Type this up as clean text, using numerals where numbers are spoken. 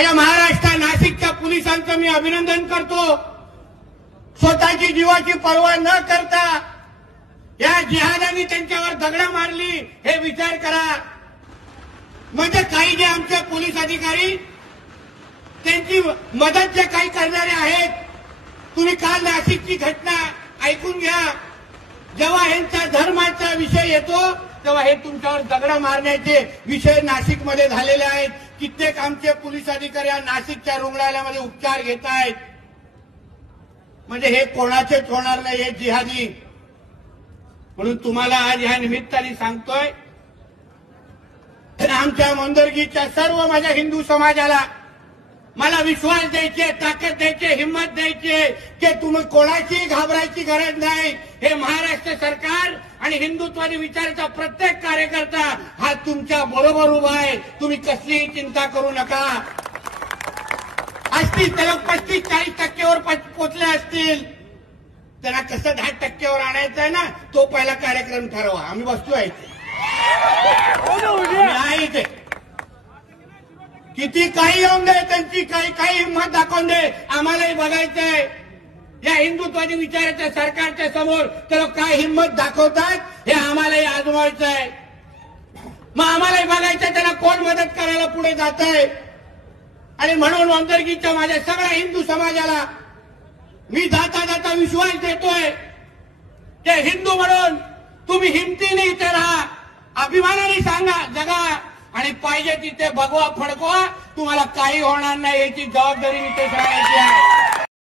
माझ्या महाराष्ट्र नाशिकच्या पोलिसांचं मी अभिनंदन करतो। स्वतःची जीवाची पर्वा न करता या जिहादांनी त्यांच्यावर दगडा मारली हे विचार करा। म्हणजे काही जे आमचे पोलीस अधिकारी त्यांची मदत जे काही करणारे आहेत, तुम्ही काल नाशिकची घटना ऐकून घ्या। जेव्हा यांचा धर्माचा विषय येतो तेव्हा हे तुमच्यावर दगडा मारण्याचे विषय नाशिकमध्ये झालेले आहेत। कित्येक आमचे पोलीस अधिकारी नाशिकच्या रुग्णालयामध्ये उपचार घेत आहेत। म्हणजे हे कोणाचेच होणार नाही, हे जिहादी। म्हणून तुम्हाला आज या निमित्ताने सांगतोय, आमच्या मोंदर्गीच्या सर्व माझ्या हिंदू समाजाला मला विश्वास द्यायचे, ताकद द्यायची, हिंमत द्यायची की तुम्ही कोणाची घाबरायची गरज नाही। हे महाराष्ट्र सरकार आणि हिंदुत्वादी विचाराचा प्रत्येक कार्यकर्ता हा तुमच्या बरोबर उभा आहे। तुम्ही कसलीही चिंता करू नका। असतील तर 35-40% पोचले असतील, त्यांना कसं 10% आणायचं आहे ना, तो पहिला कार्यक्रम ठरवा। आम्ही बसतो आहे इथे, किती काही येऊन दे, त्यांची काही हिंमत दाखवून दे, आम्हालाही बघायचंय या हिंदुत्वादी विचाराच्या सरकारच्या समोर त्याला काय हिंमत दाखवतात हे आम्हालाही आजमावायचं आहे। मग आम्हालाही बघायचं त्यांना कोण मदत करायला पुढे जात आहे। आणि म्हणून मोंदर्गीच्या माझ्या सगळ्या हिंदू समाजाला मी जाता जाता विश्वास देतोय की हिंदू म्हणून तुम्ही हिमतीने इथे राहा, अभिमानाने सांगा जगा, आणि पाहिजे तिथे भगवा फडकवा, तुम्हाला काही होणार नाही याची जबाबदारी इथे सांगायची आहे।